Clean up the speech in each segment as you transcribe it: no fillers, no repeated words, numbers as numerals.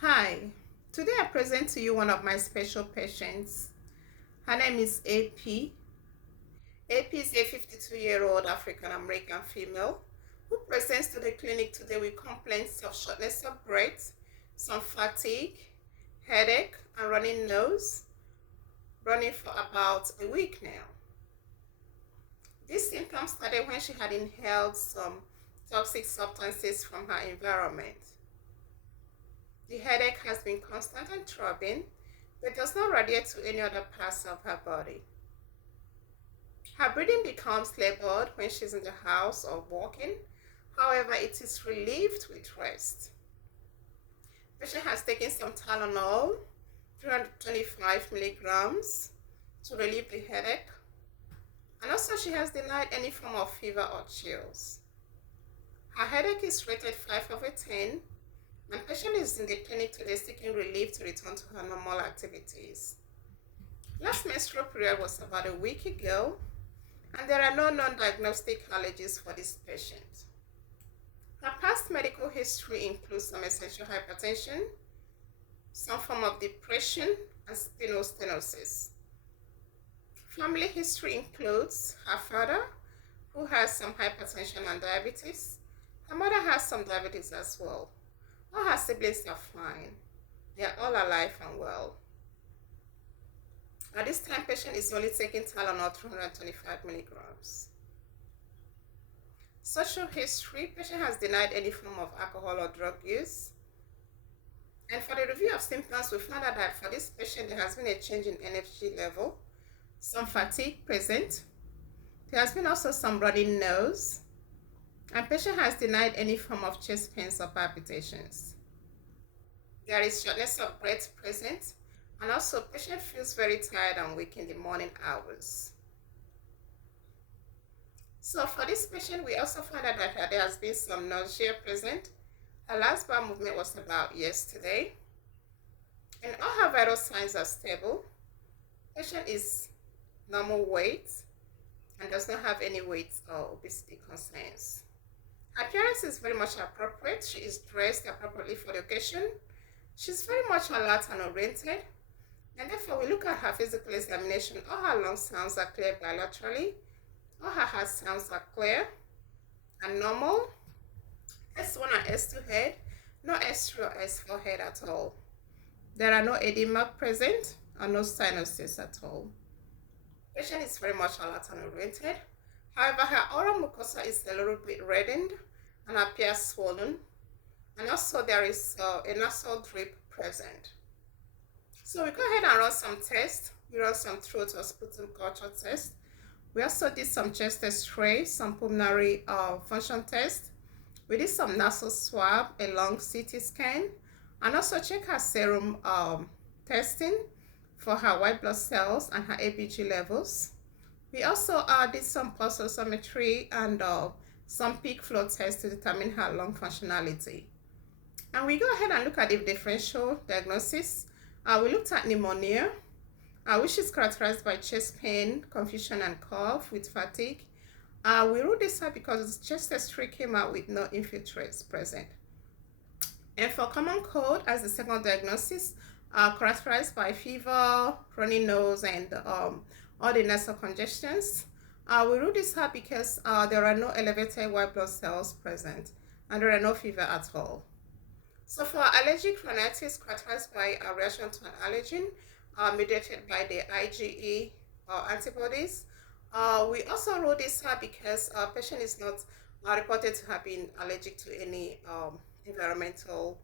Hi, today I present to you one of my special patients. Her name is AP. AP is a 52-year-old African American female who presents to the clinic today with complaints of shortness of breath, some fatigue, headache, and running nose, running for about a week now. These symptoms started when she had inhaled some toxic substances from her environment. The headache has been constant and throbbing, but does not radiate to any other parts of her body. Her breathing becomes labored when she's in the house or walking. However, it is relieved with rest. The patient has taken some Tylenol, 325 milligrams, to relieve the headache. And also she has denied any form of fever or chills. Her headache is rated 5 over 10, and patient is in the clinic today seeking relief to return to her normal activities. Last menstrual period was about a week ago, and there are no non-diagnostic allergies for this patient. Her past medical history includes some essential hypertension, some form of depression, and stenosis. Family history includes her father, who has some hypertension and diabetes. Her mother has some diabetes as well. All her siblings are fine. They are all alive and well. At this time, patient is only taking Tylenol 325 milligrams. Social history, patient has denied any form of alcohol or drug use. And for the review of symptoms, we found out that for this patient, there has been a change in energy level, some fatigue present. There has been also some running nose, and patient has denied any form of chest pains or palpitations. There is shortness of breath present, and also patient feels very tired and weak in the morning hours. So for this patient, we also found out that there has been some nausea present. Her last bowel movement was about yesterday, and all her vital signs are stable. Patient is normal weight and does not have any weight or obesity concerns. Her appearance is very much appropriate. She is dressed appropriately for the occasion. She's very much alert and oriented, and therefore we look at her physical examination. All her lung sounds are clear bilaterally. All her heart sounds are clear and normal. S1 and S2 head, no S3 or S4 head at all. There are no edema present or no sinuses at all. Patient is very much alert and oriented. However, her oral mucosa is a little bit reddened and appears swollen. And also there is a nasal drip present. So we go ahead and run some tests. We run some throat or sputum culture tests. We also did some chest x-ray, some pulmonary function tests. We did some nasal swab, a lung CT scan, and also check her serum testing for her white blood cells and her ABG levels. We also did some pulse oximetry and some peak flow tests to determine her lung functionality. And we go ahead and look at the differential diagnosis. We looked at pneumonia, which is characterized by chest pain, confusion, and cough with fatigue. We ruled this out because the chest x-ray came out with no infiltrates present. And for common cold, as the second diagnosis, characterized by fever, runny nose, and all the nasal congestions. We ruled this out because there are no elevated white blood cells present, and there are no fever at all. So for allergic rhinitis characterized by a reaction to an allergen mediated by the IgE antibodies, we also ruled this out because patient is not reported to have been allergic to any environmental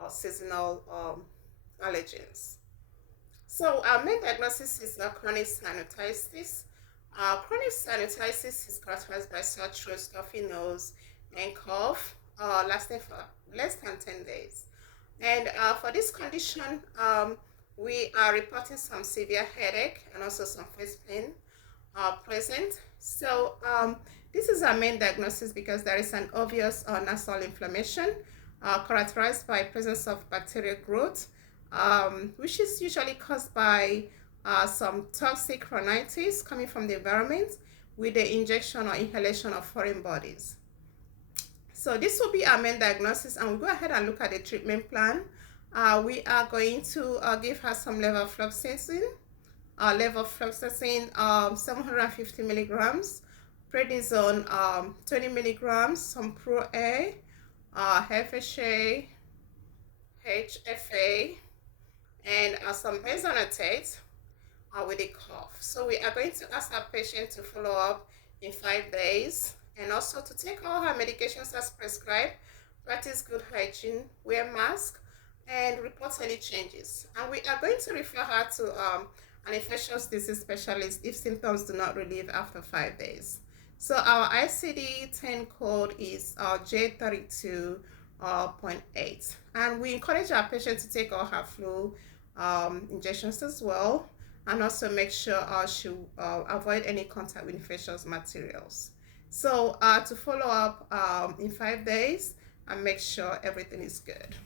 or seasonal allergens. So our main diagnosis is chronic sinusitis. Chronic sinusitis is characterized by sore throat, stuffy nose, and cough lasting for less than 10 days. And for this condition, we are reporting some severe headache and also some face pain present. So this is our main diagnosis because there is an obvious nasal inflammation characterized by presence of bacterial growth, which is usually caused by some toxic rhinitis coming from the environment with the injection or inhalation of foreign bodies. So this will be our main diagnosis, and we'll go ahead and look at the treatment plan. We are going to give her some levofloxacin. Levofloxacin 750 milligrams, prednisone 20 milligrams, some Pro A, FHA, HFA, and some benzonatate with a cough. So we are going to ask our patient to follow up in 5 days, and also to take all her medications as prescribed, practice good hygiene, wear mask, and report any changes. And we are going to refer her to an infectious disease specialist if symptoms do not relieve after 5 days. So our ICD-10 code is J32.8, and we encourage our patient to take all her flu injections as well, and also make sure she avoid any contact with infectious materials. So to follow up in 5 days and make sure everything is good.